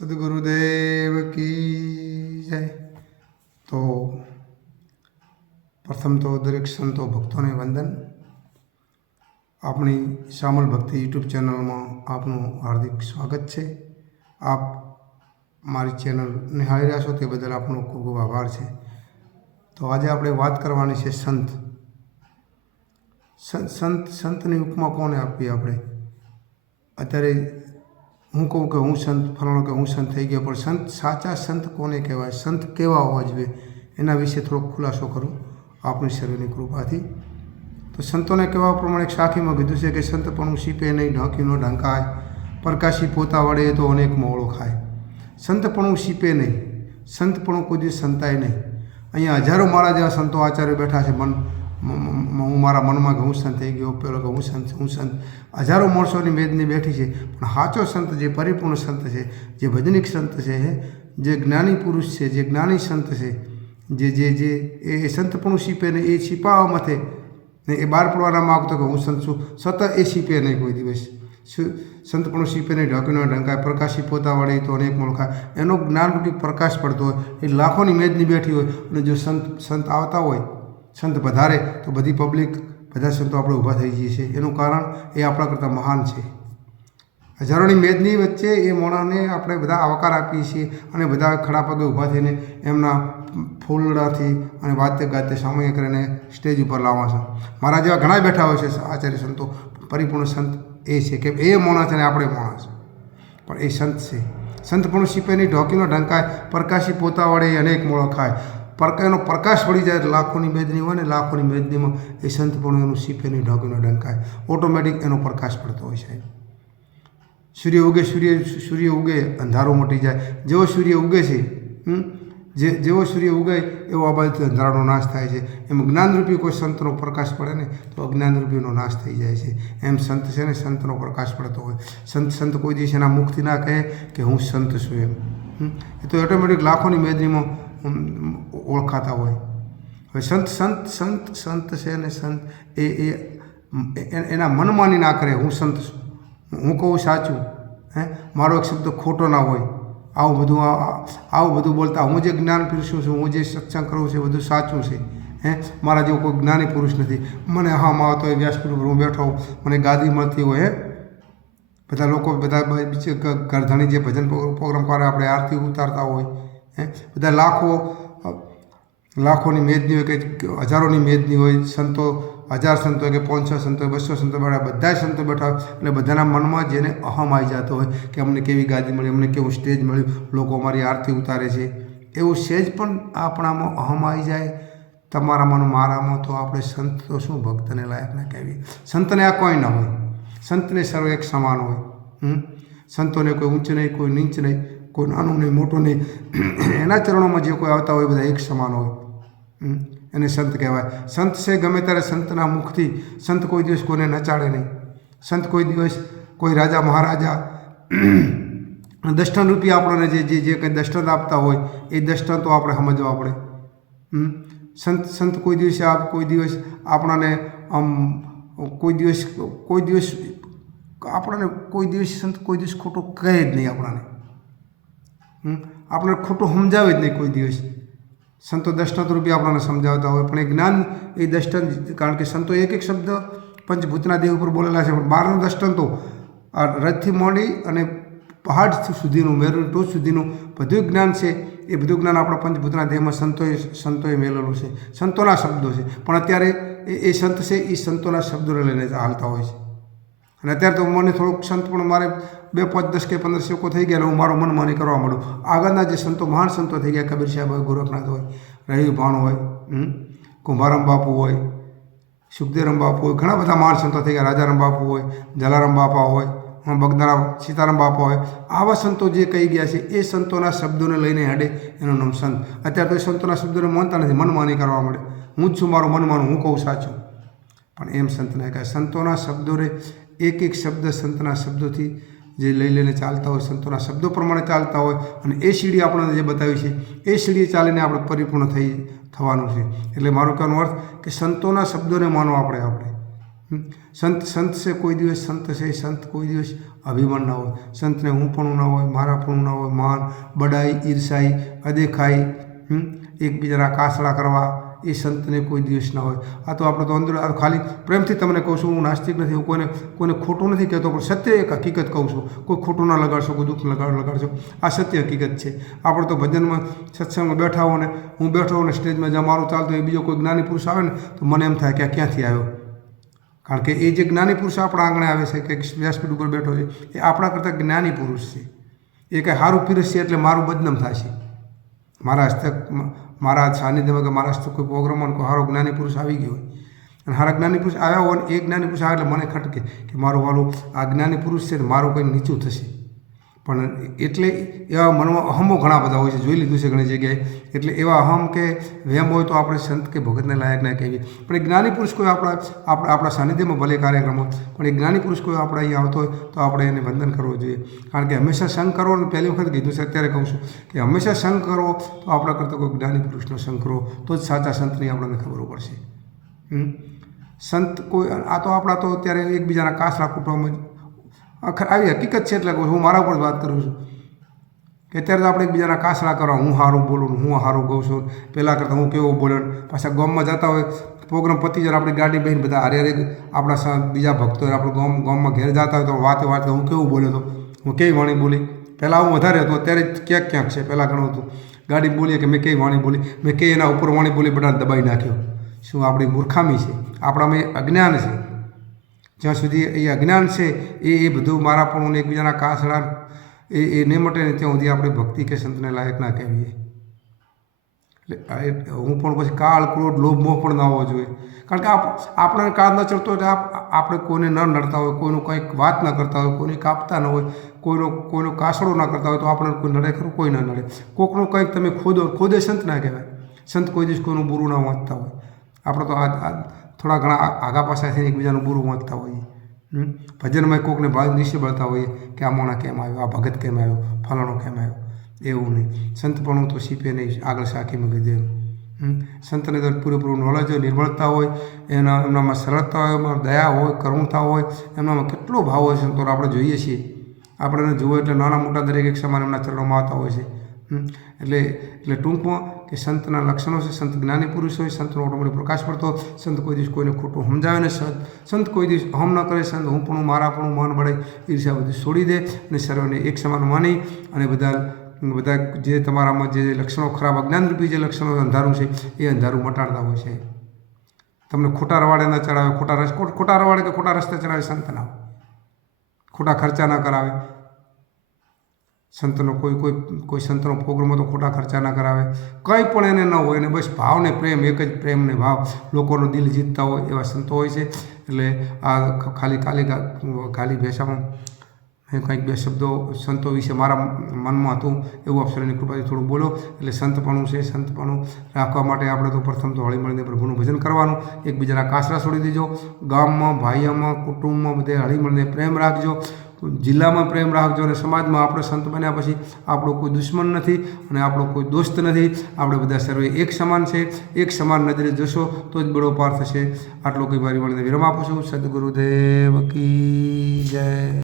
સદગુરુદેવ કી જય। તો પ્રથમ તો દરેક સંતો ભક્તોને વંદન। આપણી શામલ ભક્તિ યુટ્યુબ ચેનલમાં આપનું હાર્દિક સ્વાગત છે। આપ મારી ચેનલ નિહાળી રહ્યા છો તે બદલ આપનો ખૂબ ખૂબ આભાર છે। તો આજે આપણે વાત કરવાની છે સંત। સંતની ઉપમા કોને આપવી આપણે? અત્યારે હું કહું કે હું સંત ફલાણો કે હું સંત થઈ ગયો, પણ સંત સાચા સંત કોને કહેવાય, સંત કેવા હોવા જોઈએ એના વિશે થોડોક ખુલાસો કરું આપની સર્વેની કૃપાથી। તો સંતોને કહેવા પ્રમાણે એક સાખીમાં કીધું છે કે સંતપણું સીપે નહીં, ઢાંકી ન ઢંકાય, પ્રકાશી પોતા વડે તો અનેક મોળો ખાય। સંતપણું સીપે નહીં, સંતપણું કોઈ દિવસ સંતાય નહીં। અહીંયા હજારો મારા જેવા સંતો આચાર્ય બેઠા છે। હું મારા મનમાં કે હું સંત થઈ ગયો, પેલો કે હું સંત, હજારો માણસોની મેદની બેઠી છે, પણ સાચો સંત જે પરિપૂર્ણ સંત છે, જે ભજનિક સંત છે, જે જ્ઞાની પુરુષ છે, જે જ્ઞાની સંત છે, એ સંતપણું સીપે ને એ છીપાવા મથે ને એ બહાર પડવાના માગતો કે હું સંત છું, સતત એ સીપે નહીં કોઈ દિવસ। સંતપણું સીપે નહીં, ઢાંકીનો ઢંકાય, પ્રકાશી પોતા વડે તો અનેક મોળખાય। એનો જ્ઞાનરૂપી પ્રકાશ પડતો હોય, એ લાખોની મેદની બેઠી હોય, અને જો સંત આવતા હોય, સંત વધારે તો બધી પબ્લિક, બધા સંતો આપણે ઊભા થઈ જઈએ છીએ। એનું કારણ એ આપણા કરતાં મહાન છે। હજારોની મેદની વચ્ચે એ મોણાને આપણે બધા આવકાર આપીએ છીએ, અને બધા ખડા પગે ઊભા થઈને એમના ફૂલડાથી અને વાતે ગાતે સામૂહિક કરીને સ્ટેજ ઉપર લાવવા છે। મારા જેવા ઘણા બેઠા હોય છે આચાર્ય સંતો, પરિપૂર્ણ સંત એ છે કે એ મોણા છે ને આપણે મોણા છે, પણ એ સંત છે। સંતપણું સીપે નહીં, ઢોકીનો ઢંકાય, પ્રકાશી પોતા વડે અનેક મોળો ખાય। એનો પ્રકાશ પડી જાય, લાખોની મેદની હોય ને, લાખોની મેદનીમાં એ સંતપણું એનું સીપે નહીં, ઢોકીનો ઢંકાય, ઓટોમેટિક એનો પ્રકાશ પડતો હોય છે। સૂર્ય ઉગે અંધારો મટી જાય। જેવો સૂર્ય ઉગે છે, જેવો સૂર્ય ઉગે એવો આ બાજુથી અંધારાનો નાશ થાય છે। એમ જ્ઞાનરૂપી કોઈ સંતનો પ્રકાશ પડે ને તો અજ્ઞાનરૂપીનો નાશ થઈ જાય છે। એમ સંત છે ને, સંતનો પ્રકાશ પડતો હોય। સંત કોઈ દિવસ એના મુખથી ના કહે કે હું સંત છું એમ, એ તો ઓટોમેટિક લાખોની મેદનીમાં ઓળખાતા હોય। હવે સંત છે ને, સંત એના મનમાની ના કરે હું સંત છું, હું કહું સાચું, મારો એક શબ્દ ખોટો ના હોય, આવું બધું બોલતા હું જે જ્ઞાન પીરસું છું, હું જે સત્સંગ કરું છું, બધું સાચું છે। મારા જેવો કોઈ જ્ઞાની પુરુષ નથી। મને હા માં તો એ વ્યાસપીઠ ઉપર હું બેઠો હોઉં, મને ગાદી મળતી હોય, બધા લોકો બધા ગરધણી જે ભજન પ્રોગ્રામ કરે, આપણે આરતી ઉતારતા હોય, બધા લાખોની મેદની હોય કે હજારોની મેદની હોય, સંતો 1000 સંતો હોય કે 500 સંતો હોય, 200 સંતો બેઠા, બધા સંતો બેઠા હોય, એટલે બધાના મનમાં જેને અહમ આવી જતો હોય કે અમને કેવી ગાદી મળી, અમને કેવું સ્ટેજ મળ્યું, લોકો અમારી આરતી ઉતારે છે, એવું સહેજ પણ આપણામાં અહમ આવી જાય, તમારામાં મારામાં, તો આપણે સંત તો શું ભક્તને લાયક ના કહેવી। સંતને આ કોઈ ના હોય, સંતને સર્વ એક સમાન હોય। સંતોને કોઈ ઊંચ નહીં, કોઈ નીચ નહીં, કોઈ નાનું નહીં, મોટું નહીં, એના ચરણોમાં જે કોઈ આવતા હોય બધા એક સમાન હોય, એને સંત કહેવાય। સંત છે ગમે ત્યારે સંતના મુખથી, સંત કોઈ દિવસ કોઈને નચાડે નહીં। સંત કોઈ દિવસ કોઈ રાજા મહારાજા દષ્ટાંત રૂપી આપણને જે કંઈ દષ્ટાંત આપતા હોય એ દષ્ટાંતો આપણે સમજવા પડે। સંત કોઈ દિવસ આપણને સંત કોઈ દિવસ ખોટું કહે જ નહીં, આપણને ખોટું સમજાવે જ નહીં કોઈ દિવસ। સંતો દષ્ટાંત રૂપી આપણને સમજાવતા હોય, પણ એ જ્ઞાન એ દષ્ટાંત, કારણ કે સંતો એક એક શબ્દ પંચભૂતના દેહ ઉપર બોલેલા છે, પણ બહારના દષ્ટાંતો રથથી માંડી અને પહાડ સુધીનું, મેરુની ટોચ સુધીનું બધું જ્ઞાન છે, એ બધું જ્ઞાન આપણા પંચભૂતના દેહમાં સંતોએ મેળવેલું છે, સંતોના શબ્દો છે। પણ અત્યારે એ સંત છે એ સંતોના શબ્દોને લઈને હાલતા હોય છે। અને અત્યારે તો મને થોડુંક સંત પણ મારે 2, 5, 10 કે 15 સેવકો થઈ ગયા, હું મારો મનમાની કરવા માંડું। આગળના જે સંતો, મહાન સંતો થઈ ગયા, કબીર સાહેબ હોય, ગોરખનાથ હોય, રવિભાણ હોય, કુંભારામ બાપુ હોય, સુખદેવરામ બાપુ હોય, ઘણા બધા મહાન સંતો થઈ ગયા, રાજારામ બાપુ હોય, જલારામ બાપા હોય, બગદાણા સીતારામ બાપા હોય, આવા સંતો જે કહી ગયા છે એ સંતોના શબ્દોને લઈને હેડે, એનું નામ સંત। અત્યારે તો એ સંતોના શબ્દોને માનતા નથી, મનમાની કરવા માંડે, હું જ છું, મારું મન માનું, હું કહું સાચું, પણ એમ સંતને કહે। સંતોના શબ્દોને એક શબ્દ સંતના શબ્દોથી જે લઈને ચાલતા હોય, સંતોના શબ્દો પ્રમાણે ચાલતા હોય, અને એ સીડી આપણને જે બતાવી છે એ સીડી ચાલીને આપણે પરિપૂર્ણ થવાનું છે। એટલે મારું કહેવાનો અર્થ કે સંતોના શબ્દોને માનો આપણે સંત છે કોઈ દિવસ સંત છે સંત કોઈ દિવસ અભિમાન ના હોય, સંતને હુંપણું ના હોય, મારાપણું ના હોય, માન બડાઈ ઈર્ષાઈ અદેખાઈ એકબીજાના કાસડા કરવા એ સંતને કોઈ દિવસ ના હોય. આ તો આપણે તો અંદર ખાલી પ્રેમથી તમને કહું છું, હું નાસ્તિક નથી, હું કોઈને ખોટું નથી કહેતો, પણ સત્ય એક હકીકત કહું છું. કોઈ ખોટું ના લગાડશો, કોઈ દુઃખ લગાડશો, આ સત્ય હકીકત છે. આપણે તો ભજનમાં સત્સંગમાં બેઠા હો ને હું બેઠો હોઉં ને સ્ટેજમાં જ્યાં મારું ચાલતું એ બીજો કોઈ જ્ઞાની પુરુષ આવે ને તો મને એમ થાય કે આ ક્યાંથી આવ્યો. કારણ કે એ જે જ્ઞાની પુરુષ આપણા આંગણે આવે છે કે વ્યાસપીઠ ઉપર બેઠો છે એ આપણા કરતાં જ્ઞાની પુરુષ છે. એ કંઈ સારું પીરસ છે એટલે મારું બદનામ થશે. મારા હસ્તક મારા સાનિધ્યમાં કે મારા હસ્તક કોઈ પ્રોગ્રામમાં કોઈ સારો જ્ઞાની પુરુષ આવી ગયો હોય અને સારા જ્ઞાની પુરુષ આવ્યા હોય ને એ જ્ઞાની પુરુષ આવે એટલે મને ખટકે કે મારું વાલું આ જ્ઞાની પુરુષ છે ને મારું કંઈ નીચું થશે. પણ એટલે એવા મનમાં અહમો ઘણા બધા હોય છે, જોઈ લીધું છે ઘણી જગ્યાએ. એટલે એવા અહમ કે વહેમ હોય તો આપણે સંત કે ભગતને લાયક ના કહેવીએ. પણ એક જ્ઞાની પુરુષ કોઈ આપણા સાનિધ્યમાં ભલે કાર્યક્રમ હોય પણ એક જ્ઞાની પુરુષ કોઈ આપણે અહીં આવતો હોય તો આપણે એને વંદન કરવું જોઈએ. કારણ કે હંમેશા સંગ કરવો, પહેલી વખત કીધું છે અત્યારે કહું છું કે હંમેશા સંગ કરવો તો આપણા કરતાં કોઈ જ્ઞાની પુરુષનો સંગ કરવો તો જ સાચા સંતની આપણને ખબર પડશે. સંત કોઈ આ તો આપણા તો અત્યારે એકબીજાના કાસરા કૂટવામાં આવી હકીકત છે. એટલે હું મારા ઉપર જ વાત કરું છું કે અત્યારે તો આપણે એકબીજાના કાસરા કરવા, હું સારું બોલું, હું સારું કહું છું, પહેલાં કરતાં હું કેવો બોલ્યો. પાછા ગામમાં જતા હોય પ્રોગ્રામ પતી જાય આપણી ગાડી બહીને બધા હારે આપણા બીજા ભક્તો આપણે ગામમાં ઘેર જતા હોય તો વાતે હું કેવું બોલ્યો હતો, હું કેવી વાણી બોલી. પહેલાં હું વધારે હતો, અત્યારે ક્યાંક છે. પહેલાં ઘણું હતું ગાડી બોલીએ કે મેં કેવી વાણી બોલી, મેં કે એના ઉપર વાણી બોલી બધાને દબાઈ નાખ્યો. શું આપણી મૂર્ખામી છે, આપણામાં અજ્ઞાન છે. જ્યાં સુધી એ અજ્ઞાન છે એ બધું મારા પણ એકબીજાના કાસડા એ નહીં મટે ને ત્યાં સુધી આપણે ભક્તિ કે સંતને લાયક ના કહેવીએ. એટલે હું પણ પછી કાળ ક્રોધ લોભ મોહ પણ ના હોવો જોઈએ. કારણ કે આપણે કાળ ન ચડતો એટલે આપણે કોઈને ન નડતા હોય, કોઈનું કંઈક વાત ન કરતા હોય, કોઈને કાપતા ન હોય, કોઈનો કાસડો ના કરતા હોય તો આપણે કોઈ નડે ખરું? કોઈ ના નડે. કોઈકનું કંઈક તમે ખોદે સંત ના કહેવાય. સંત કોઈ દિવસ કોઈનું બુરું ના વાંચતા હોય. આપણે તો થોડા ઘણા આગા પાછાથી એકબીજાનું બુરું વાંચતા હોઈએ. ભજનમાં કોઈકને નીચે બળતા હોઈએ કે આ મોણા કેમ આવ્યો, આ ભગત કેમ આવ્યો, ફલાણો કેમ આવ્યો. એવું નહીં. સંતપણું તો સીપે નહીં, આગળ સાખીમાં કીધું એમ. સંતને તો પૂરેપૂરું નોલેજ હોય, નિર્મળતા હોય, એમનામાં સરળતા હોય, એમાં દયા હોય, કરુણતા હોય, એમનામાં કેટલો ભાવ હોય. સંતો આપણે જોઈએ છીએ, આપણે એને જુઓ એટલે નાના મોટા દરેક એક સમાન એમના ચરણોમાં આવતા હોય છે. એટલે ટૂંકમાં કે સંતના લક્ષણો છે. સંત જ્ઞાની પુરુષ હોય, સંતનો ઓટોમેટિક પ્રકાશ પડતો. સંત કોઈ દિવસ કોઈને ખોટું સમજાવે ને, સંત કોઈ દિવસ અહમ ન કરે. સંત હું પણ મારાપણું માન બળે ઈર્ષા બધું છોડી દે અને સર્વને એક સમાન માની અને બધા જે તમારામાં જે લક્ષણો ખરાબ અજ્ઞાનરૂપી જે લક્ષણો અંધારું છે એ અંધારું મટાડતા હોય છે. તમને ખોટા રવાડે ન ચડાવે, ખોટા રવાડે કે ખોટા રસ્તે ચડાવે સંત ના, ખોટા ખર્ચા ના કરાવે. સંતનો કોઈ સંતનો પ્રોગ્રામ તો ખોટા ખર્ચા ના કરાવે. કંઈ પણ એને ન હોય, એને બસ ભાવને પ્રેમ, એક જ પ્રેમને ભાવ, લોકોનો દિલ જીતતા હોય એવા સંતો હોય છે. એટલે આ ખાલી ભાષામાં કંઈક બે શબ્દો સંતો વિશે મારા મનમાં હતું એવું અપ્સરાની કૃપાથી થોડું બોલો. એટલે સંતપણું છે, સંતપણું રાખવા માટે આપણે તો પ્રથમ તો હળી મળીને પ્રભુનું ભજન કરવાનું. એકબીજાના કાસરા છોડી દેજો. ગામમાં, ભાઈઓમાં, કુટુંબમાં બધે હળી મળીને પ્રેમ રાખજો. જિલ્લામાં પ્રેમ રાખજો અને સમાજમાં આપણે સંત બન્યા પછી આપણો કોઈ દુશ્મન નથી અને આપણો કોઈ દોસ્ત નથી. આપણે બધા સર્વે એક સમાન છે. એક સમાન નજરે જોશો તો જ બળો પાર થશે. આટલો કંઈ મારી મળીને વિરામ આપું છું. સદગુરુદેવ કી જય.